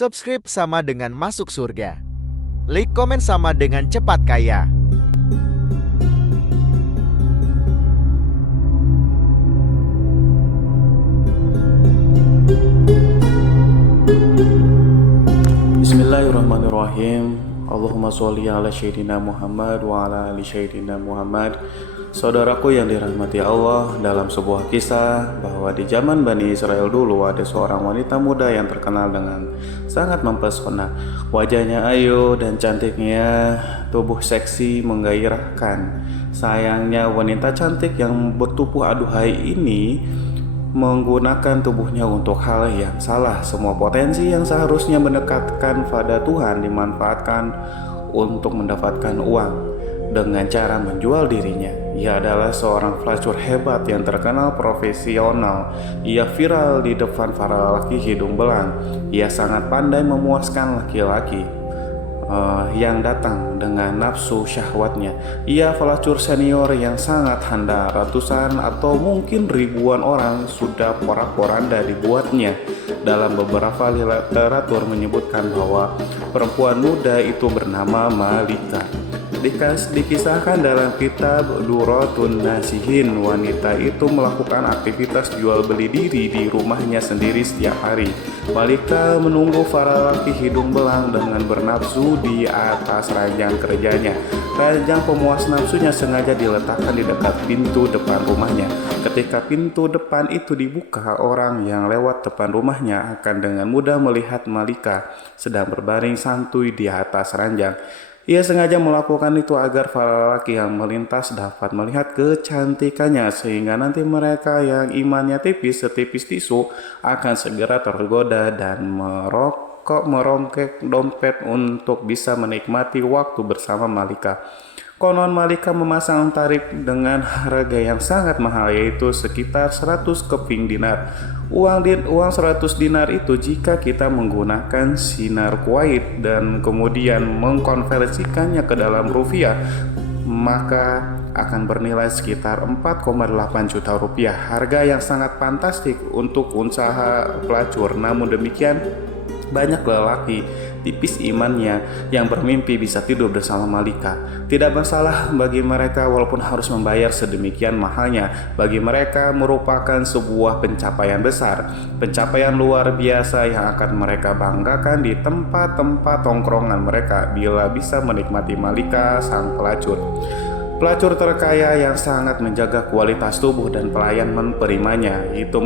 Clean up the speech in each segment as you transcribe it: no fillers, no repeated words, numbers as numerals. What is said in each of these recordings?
Subscribe sama dengan masuk surga. Like komen sama dengan cepat kaya. Bismillahirrahmanirrahim. Allahumma sholli ala sayyidina Muhammad wa ala ali sayyidina Muhammad. Saudaraku yang dirahmati Allah, dalam sebuah kisah bahwa di zaman Bani Israel dulu ada seorang wanita muda yang terkenal dengan sangat mempesona. Wajahnya ayu dan cantiknya, tubuh seksi menggairahkan. Sayangnya wanita cantik yang bertubuh aduhai ini menggunakan tubuhnya untuk hal yang salah. Semua potensi yang seharusnya mendekatkan pada Tuhan dimanfaatkan untuk mendapatkan uang dengan cara menjual dirinya. Ia adalah seorang pelacur hebat yang terkenal profesional. Ia viral di depan para lelaki hidung belang. Ia sangat pandai memuaskan laki-laki yang datang dengan nafsu syahwatnya. Ia pelacur senior yang sangat handal. Ratusan atau mungkin ribuan orang sudah porak-poranda dibuatnya. Dalam beberapa literatur menyebutkan bahwa perempuan muda itu bernama Malika. Dikisahkan dalam kitab Duratun Nasihin, wanita itu melakukan aktivitas jual beli diri di rumahnya sendiri setiap hari. Malika menunggu para lelaki hidung belang dengan bernafsu di atas ranjang kerjanya. Ranjang pemuas nafsunya sengaja diletakkan di dekat pintu depan rumahnya. Ketika pintu depan itu dibuka, orang yang lewat depan rumahnya akan dengan mudah melihat Malika sedang berbaring santuy di atas ranjang. Ia sengaja melakukan itu agar para lelaki yang melintas dapat melihat kecantikannya, sehingga nanti mereka yang imannya tipis setipis tisu akan segera tergoda dan merongkek dompet untuk bisa menikmati waktu bersama Malika. Konon Malika memasang tarif dengan harga yang sangat mahal, yaitu sekitar 100 keping dinar. Uang 100 dinar itu jika kita menggunakan sinar Kuwait dan kemudian mengkonversikannya ke dalam rupiah, maka akan bernilai sekitar 4,8 juta rupiah. Harga yang sangat fantastik untuk usaha pelacur. Namun demikian, banyak lelaki tipis imannya yang bermimpi bisa tidur bersama Malika. Tidak masalah bagi mereka walaupun harus membayar sedemikian mahalnya. Bagi mereka merupakan sebuah pencapaian besar, pencapaian luar biasa yang akan mereka banggakan di tempat-tempat tongkrongan mereka bila bisa menikmati Malika sang pelacur. Pelacur terkaya yang sangat menjaga kualitas tubuh dan pelayan menerimanya. Itu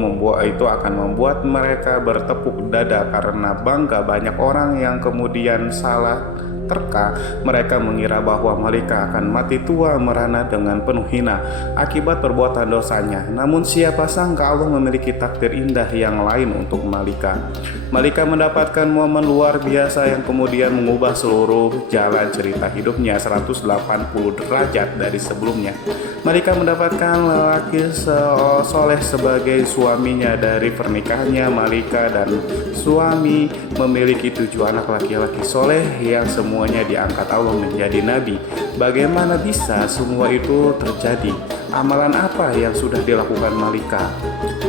akan membuat mereka bertepuk dada karena bangga. Banyak orang yang kemudian salah terka. Mereka mengira bahwa Malika akan mati tua merana dengan penuh hina akibat perbuatan dosanya. Namun siapa sangka Allah memiliki takdir indah yang lain untuk Malika. Malika mendapatkan momen luar biasa yang kemudian mengubah seluruh jalan cerita hidupnya 180 derajat dari sebelumnya. Malika mendapatkan lelaki soleh sebagai suaminya. Dari pernikahannya, Malika dan suami memiliki 7 anak laki-laki soleh yang semuanya diangkat Allah menjadi nabi. Bagaimana bisa semua itu terjadi? Amalan apa yang sudah dilakukan Malika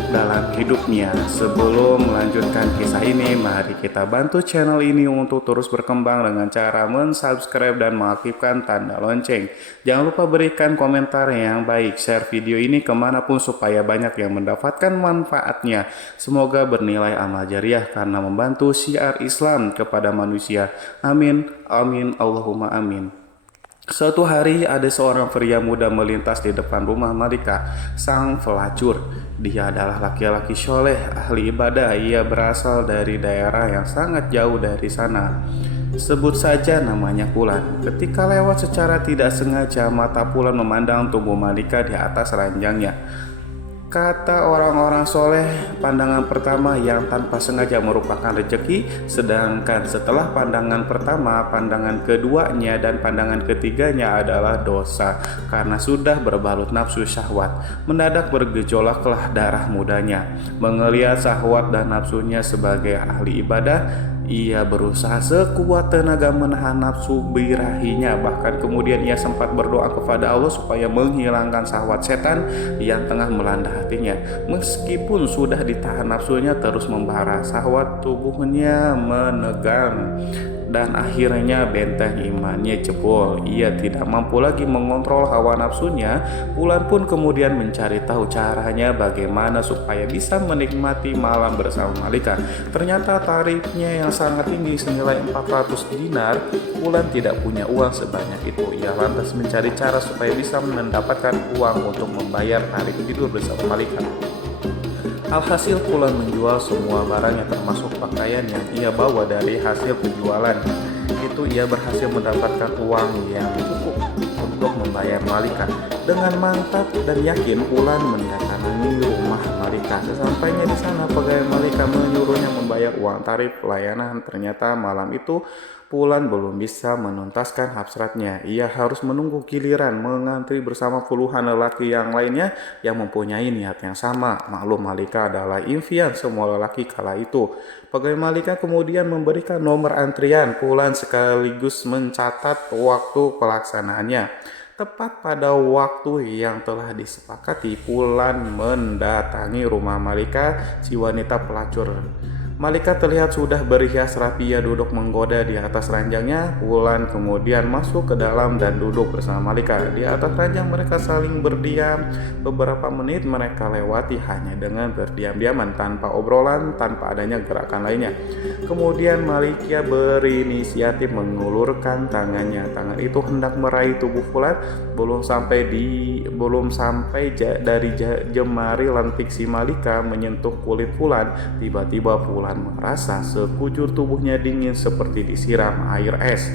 dalam hidupnya? Sebelum melanjutkan kisah ini, mari kita bantu channel ini untuk terus berkembang dengan cara mensubscribe dan mengaktifkan tanda lonceng. Jangan lupa berikan komentar yang baik, share video ini kemanapun supaya banyak yang mendapatkan manfaatnya. Semoga bernilai amal jariah karena membantu syiar Islam kepada manusia. Amin, amin, Allahumma amin. Suatu hari ada seorang pria muda melintas di depan rumah Malika, sang pelacur. Dia adalah laki-laki soleh, ahli ibadah. Ia berasal dari daerah yang sangat jauh dari sana. Sebut saja namanya Pulan. Ketika lewat secara tidak sengaja, mata Pulan memandang tubuh Malika di atas ranjangnya. Kata orang-orang soleh, pandangan pertama yang tanpa sengaja merupakan rezeki, sedangkan setelah pandangan pertama, pandangan keduanya dan pandangan ketiganya adalah dosa karena sudah berbalut nafsu syahwat. Mendadak bergejolaklah darah mudanya. Mengelihat syahwat dan nafsunya sebagai ahli ibadah, Ia berusaha sekuat tenaga menahan nafsu birahinya. Bahkan kemudian ia sempat berdoa kepada Allah supaya menghilangkan syahwat setan yang tengah melanda hatinya. Meskipun sudah ditahan nafsunya terus membara, syahwat tubuhnya menegang dan akhirnya benteng imannya jebol. Ia tidak mampu lagi mengontrol hawa nafsunya. Wulan pun kemudian mencari tahu caranya bagaimana supaya bisa menikmati malam bersama Malika. Ternyata tarifnya yang sangat tinggi senilai 400 dinar. Wulan tidak punya uang sebanyak itu. Ia lantas mencari cara supaya bisa mendapatkan uang untuk membayar tarif tidur bersama Malika. Alhasil Wulan menjual semua barangnya termasuk pakaian yang ia bawa. Dari hasil penjualan itu ia berhasil mendapatkan uang yang cukup untuk membayar Malika. Dengan mantap dan yakin Wulan mendatangi rumah Malika. Sesampainya di sana pegawai Malika menyuruhnya membayar uang tarif pelayanan. Ternyata malam itu Wulan belum bisa menuntaskan hasratnya. Ia harus menunggu giliran mengantri bersama puluhan lelaki yang lainnya yang mempunyai niat yang sama. Maklum Malika adalah impian semua lelaki kala itu. Pegawai Malika kemudian memberikan nomor antrian Wulan sekaligus mencatat waktu pelaksanaannya. Tepat pada waktu yang telah disepakati, Wulan mendatangi rumah Malika, si wanita pelacur. Malika terlihat sudah berhias rapi. Ia duduk menggoda di atas ranjangnya. Wulan kemudian masuk ke dalam dan duduk bersama Malika. Di atas ranjang mereka saling berdiam. Beberapa menit mereka lewati hanya dengan berdiam-diaman, tanpa obrolan, tanpa adanya gerakan lainnya. Kemudian Malika berinisiatif mengulurkan tangannya. Tangan itu hendak meraih tubuh Wulan. Belum sampai dari jemari lentik si Malika menyentuh kulit Wulan, tiba-tiba Wulan merasa sekujur tubuhnya dingin seperti disiram air es.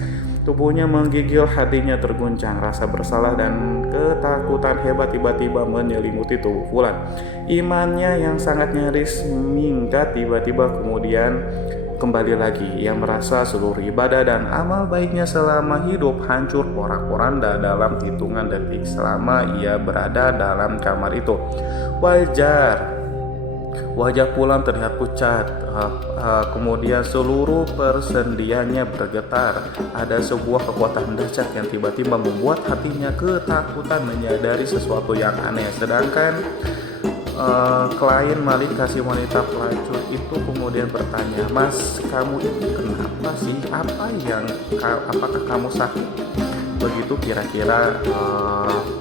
Tubuhnya menggigil, hatinya terguncang. Rasa bersalah dan ketakutan hebat tiba-tiba menyelimuti tubuh Wulan. Imannya yang sangat nyaris minggat tiba-tiba kemudian kembali lagi. Ia merasa seluruh ibadah dan amal baiknya selama hidup hancur porak-poranda dalam hitungan detik selama ia berada dalam kamar itu. Wajah Wulan terlihat pucat, kemudian seluruh persendiannya bergetar. Ada sebuah kekuatan dahsyat yang tiba-tiba membuat hatinya ketakutan menyadari sesuatu yang aneh. Sedangkan klien Malika, si wanita pelacur itu kemudian bertanya, "Mas, kamu itu kenapa sih? Apakah kamu sakit?" Begitu kira-kira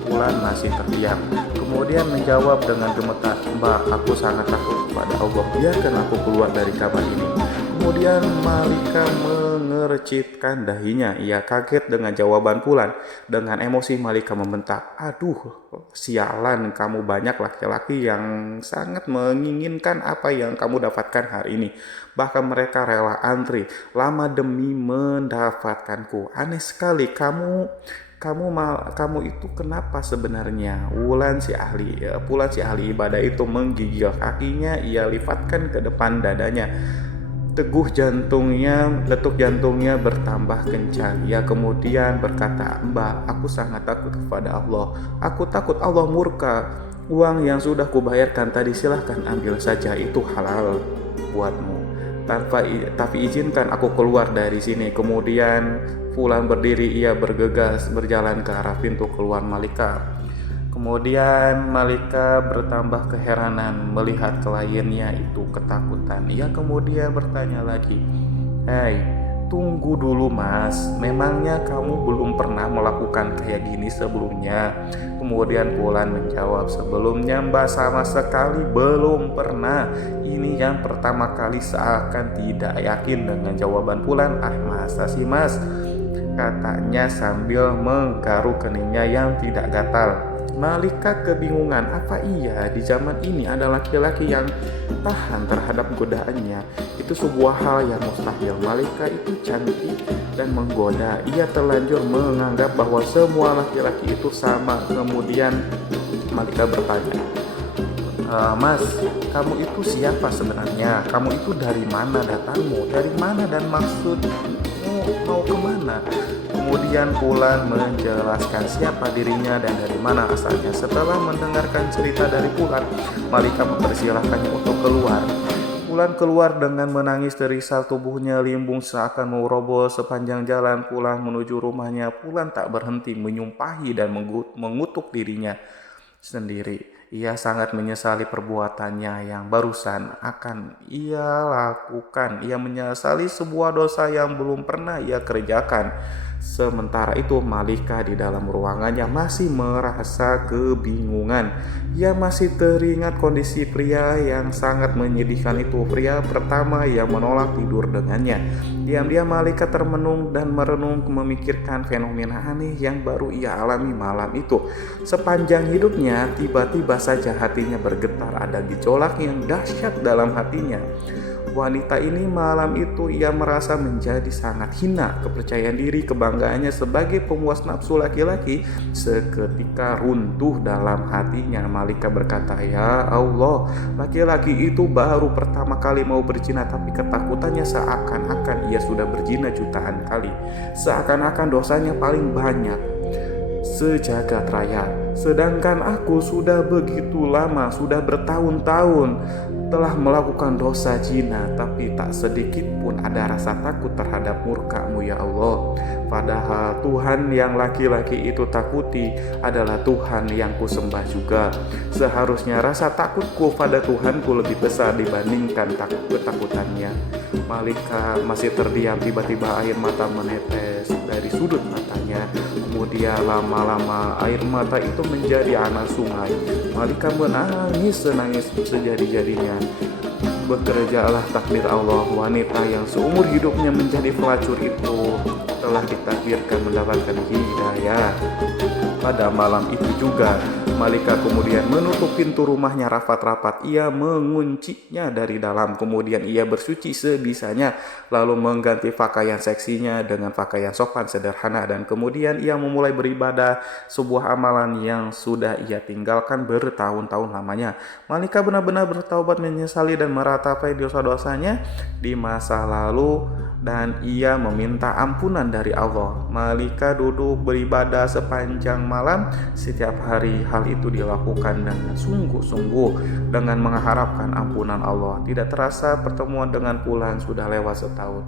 Wulan masih terdiam. Kemudian menjawab dengan gemetar, "Mbak, aku sangat takut kepada Allah. Biarkan aku keluar dari kamar ini." Kemudian Malika mengercitkan dahinya. Ia kaget dengan jawaban Wulan. Dengan emosi Malika membentak, "Aduh, sialan, kamu banyak laki-laki yang sangat menginginkan apa yang kamu dapatkan hari ini. Bahkan mereka rela antri lama demi mendapatkanku. Aneh sekali, kamu itu kenapa sebenarnya?" Wulan si ahli ibadah itu menggigil kakinya. Ia lifatkan ke depan dadanya. Detuk jantungnya bertambah kencang. Ia kemudian berkata, "Mbak, aku sangat takut kepada Allah. Aku takut Allah murka. Uang yang sudah kubayarkan tadi silahkan ambil saja, itu halal buatmu. Tapi izinkan aku keluar dari sini." Kemudian Wulan berdiri. Ia bergegas berjalan ke arah pintu keluar Malika. Kemudian Malika bertambah keheranan melihat kliennya itu ketakutan. Ia kemudian bertanya lagi, "Hei, tunggu dulu Mas, memangnya kamu belum pernah melakukan kayak gini sebelumnya?" Kemudian Wulan menjawab, "Sebelumnya Mbak sama sekali belum pernah. Ini yang pertama kali." Seakan tidak yakin dengan jawaban Wulan. "Ah, masa sih Mas?" katanya sambil menggaruk keningnya yang tidak gatal. Malika kebingungan, apa iya di zaman ini ada laki-laki yang tahan terhadap godaannya? Itu sebuah hal yang mustahil. Malika itu cantik dan menggoda. Ia terlanjur menganggap bahwa semua laki-laki itu sama. Kemudian Malika bertanya, "Mas, kamu itu siapa sebenarnya? Kamu itu dari mana datangmu? Dari mana dan maksudmu mau kemana?" Kemudian Wulan menjelaskan siapa dirinya dan dari mana asalnya. Setelah mendengarkan cerita dari Wulan, Malika mempersilahkannya untuk keluar. Fulan keluar dengan menangis terisal, tubuhnya limbung seakan mau roboh. Sepanjang jalan pulang menuju rumahnya, Fulan tak berhenti menyumpahi dan mengutuk dirinya sendiri. Ia sangat menyesali perbuatannya yang barusan akan ia lakukan. Ia menyesali sebuah dosa yang belum pernah ia kerjakan. Sementara itu Malika di dalam ruangannya masih merasa kebingungan. Ia masih teringat kondisi pria yang sangat menyedihkan itu, pria pertama yang menolak tidur dengannya. Diam-diam Malika termenung dan merenung memikirkan fenomena aneh yang baru ia alami malam itu. Sepanjang hidupnya tiba-tiba saja hatinya bergetar, ada gejolak yang dahsyat dalam hatinya. Wanita ini malam itu ia merasa menjadi sangat hina. Kepercayaan diri, kebanggaannya sebagai pemuas nafsu laki-laki seketika runtuh dalam hatinya. Malika berkata, "Ya Allah, laki-laki itu baru pertama kali mau berzina, tapi ketakutannya seakan-akan ia sudah berzina jutaan kali. Seakan-akan dosanya paling banyak sejagat raya. Sedangkan aku sudah begitu lama, sudah bertahun-tahun telah melakukan dosa zina, tapi tak sedikit pun ada rasa takut terhadap murka-Mu ya Allah. Padahal Tuhan yang laki-laki itu takuti adalah Tuhan yang kusembah juga. Seharusnya rasa takutku pada Tuhanku lebih besar dibandingkan ketakutannya." Malika masih terdiam, tiba-tiba air mata menetes dari sudut matanya. Kemudian lama-lama air mata itu menjadi anak sungai. Malika menangis sejadi-jadinya. Bekerjalah takdir Allah, wanita yang seumur hidupnya menjadi pelacur itu telah ditakdirkan mendapatkan hidayah. Pada malam itu juga Malika kemudian menutup pintu rumahnya rapat-rapat. Ia menguncinya dari dalam, kemudian ia bersuci sebisanya, lalu mengganti pakaian seksinya dengan pakaian sopan sederhana, dan kemudian ia memulai beribadah, sebuah amalan yang sudah ia tinggalkan bertahun-tahun lamanya. Malika benar-benar bertaubat, menyesali dan meratapi dosa-dosanya di masa lalu, dan ia meminta ampunan dari Allah. Malika duduk beribadah sepanjang malam setiap hari. Hal itu dilakukan dengan sungguh-sungguh, dengan mengharapkan ampunan Allah. Tidak terasa pertemuan dengan Fulan sudah lewat setahun.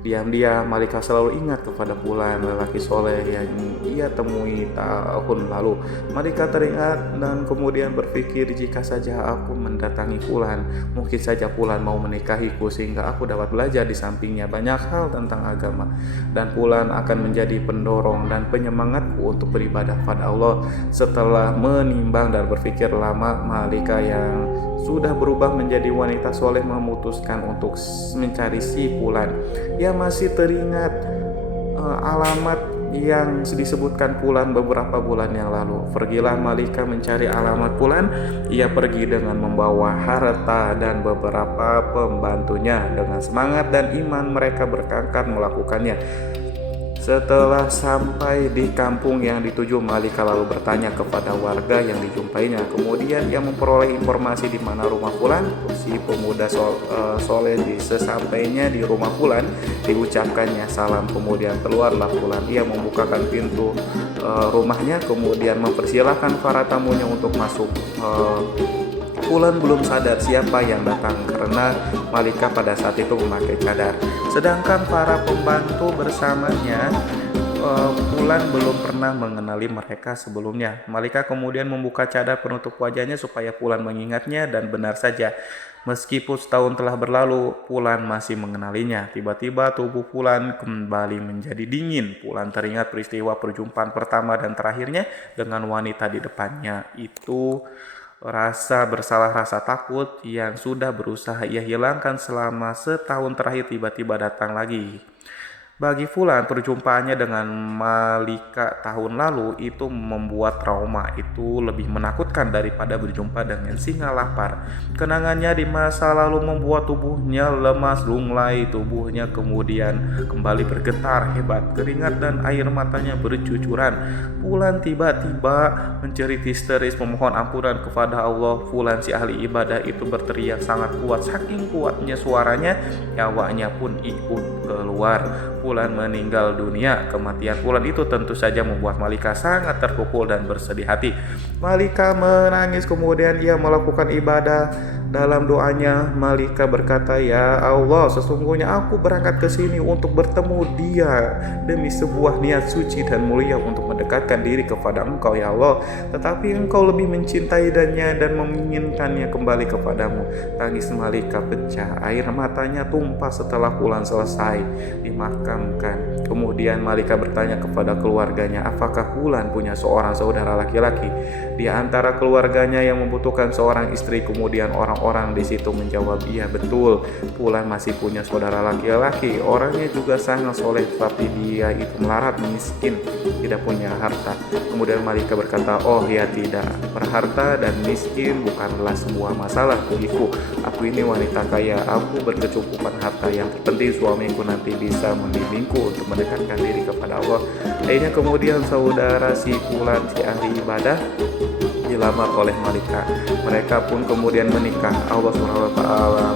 Diam-diam Malika selalu ingat kepada Fulan, lelaki soleh yang ia temui tahun lalu. Malika teringat dan kemudian berpikir, jika saja aku mendatangi Fulan, mungkin saja Fulan mau menikahiku sehingga aku dapat belajar di sampingnya banyak hal tentang agama, dan Fulan akan menjadi pendorong dan penyemangatku untuk beribadah pada Allah. Setelah menimbang dan berpikir lama, Malika yang sudah berubah menjadi wanita soleh memutuskan untuk mencari si Fulan. Ia masih teringat alamat yang disebutkan Fulan beberapa bulan yang lalu. Pergilah Malika mencari alamat Fulan. Ia pergi dengan membawa harta dan beberapa pembantunya. Dengan semangat dan iman mereka berangkat melakukannya. Setelah sampai di kampung yang dituju, Malika lalu bertanya kepada warga yang dijumpainya. Kemudian ia memperoleh informasi di mana rumah Fulan. Si pemuda soleh sesampainya di rumah Fulan diucapkannya salam. Kemudian keluarlah Fulan. Ia membukakan pintu rumahnya, kemudian mempersilahkan para tamunya untuk masuk. Fulan belum sadar siapa yang datang karena Malika pada saat itu memakai cadar. Sedangkan para pembantu bersamanya, Fulan belum pernah mengenali mereka sebelumnya. Malika kemudian membuka cadar penutup wajahnya supaya Fulan mengingatnya, dan benar saja, meskipun setahun telah berlalu, Fulan masih mengenalinya. Tiba-tiba tubuh Fulan kembali menjadi dingin. Fulan teringat peristiwa perjumpaan pertama dan terakhirnya dengan wanita di depannya. Itu rasa bersalah, rasa takut yang sudah berusaha ia hilangkan selama setahun terakhir tiba-tiba datang lagi. Bagi Fulan, perjumpaannya dengan Malika tahun lalu itu membuat trauma itu lebih menakutkan daripada berjumpa dengan singa lapar. Kenangannya di masa lalu membuat tubuhnya lemas lunglai, tubuhnya kemudian kembali bergetar hebat, keringat dan air matanya bercucuran. Fulan tiba-tiba menjerit histeris memohon ampunan kepada Allah. Fulan si ahli ibadah itu berteriak sangat kuat, saking kuatnya suaranya, nyawanya pun ikut keluar. Fulan meninggal dunia. Kematian Fulan itu tentu saja membuat Malika sangat terpukul dan bersedih hati. Malika menangis, kemudian ia melakukan ibadah Dalam doanya Malika berkata, "Ya Allah, sesungguhnya aku berangkat ke sini untuk bertemu dia demi sebuah niat suci dan mulia untuk mendekatkan diri kepada Engkau ya Allah. Tetapi Engkau lebih mencintainya dan menginginkannya kembali kepadamu." Tangis Malika pecah, air matanya tumpah setelah Fulan selesai dimakamkan. Kemudian Malika bertanya kepada keluarganya, apakah Fulan punya seorang saudara laki-laki di antara keluarganya yang membutuhkan seorang istri. Kemudian orang-orang di situ menjawab, iya betul, Fulan masih punya saudara laki-laki, orangnya juga sangat soleh, tapi dia itu melarat, miskin, tidak punya harta. Kemudian Malika berkata, oh ya tidak, berharta dan miskin bukanlah sebuah masalah bagiku. Aku ini wanita kaya, aku berkecukupan harta, yang terpenting suamiku nanti bisa membimbingku untuk mendekatkan diri kepada Allah. Akhirnya kemudian saudara si Fulan, si ahli ibadah, dilamar oleh Malika. Mereka pun kemudian menikah. Allah SWT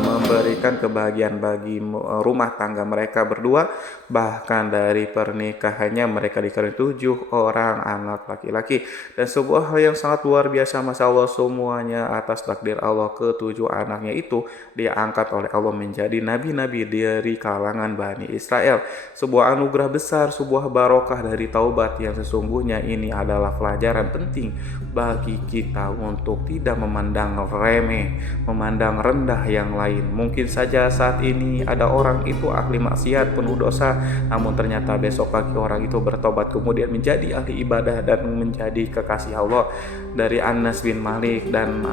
memberikan kebahagiaan bagi rumah tangga mereka berdua. Bahkan dari pernikahannya mereka dikaruniai 7 orang anak laki-laki. Dan sebuah hal yang sangat luar biasa, Masya Allah, semuanya atas takdir Allah. Ke-7 anaknya itu diangkat oleh Allah menjadi nabi-nabi dari kalangan Bani Israel. Sebuah anugerah besar, sebuah barokah dari taubat yang sesungguhnya ini adalah pelajaran penting bagi kita untuk tidak memandang remeh, memandang rendah yang lain. Mungkin saja saat ini ada orang itu ahli maksiat, penuh dosa, namun ternyata besok pagi orang itu bertobat kemudian menjadi ahli ibadah dan menjadi kekasih Allah. Dari Anas bin Malik dan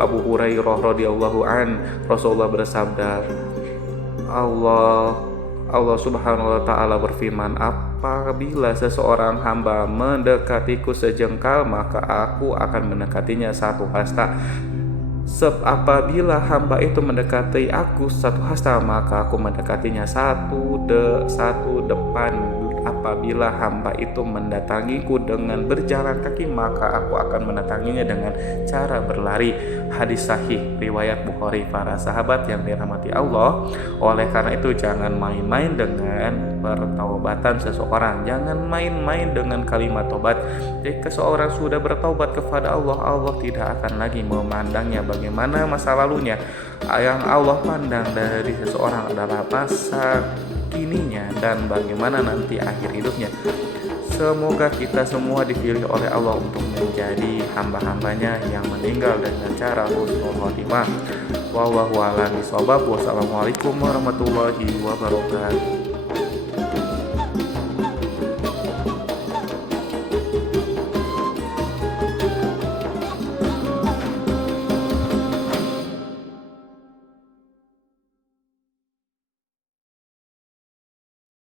Abu Hurairah radhiyallahu an, Rasulullah bersabda, Allah Subhanahu wa taala berfirman, apabila seseorang hamba mendekatiku sejengkal, maka aku akan mendekatinya 1 hasta. Apabila hamba itu mendekati aku 1 hasta, maka aku mendekatinya satu depan. Apabila hamba itu mendatangiku dengan berjalan kaki, maka aku akan mendatanginya dengan cara berlari. Hadis sahih riwayat Bukhari. Para sahabat yang dirahmati Allah, oleh karena itu jangan main-main dengan pertaubatan seseorang, jangan main-main dengan kalimat tobat. Jika seorang sudah bertaubat kepada Allah, Allah tidak akan lagi memandangnya bagaimana masa lalunya. Yang Allah pandang dari seseorang adalah masa kininya dan bagaimana nanti akhir hidupnya. Semoga kita semua dipilih oleh Allah untuk menjadi hamba-hambanya yang meninggal dengan cara husnul khotimah. Wallahu a'lam bishawab. Wassalamualaikum warahmatullahi wabarakatuh.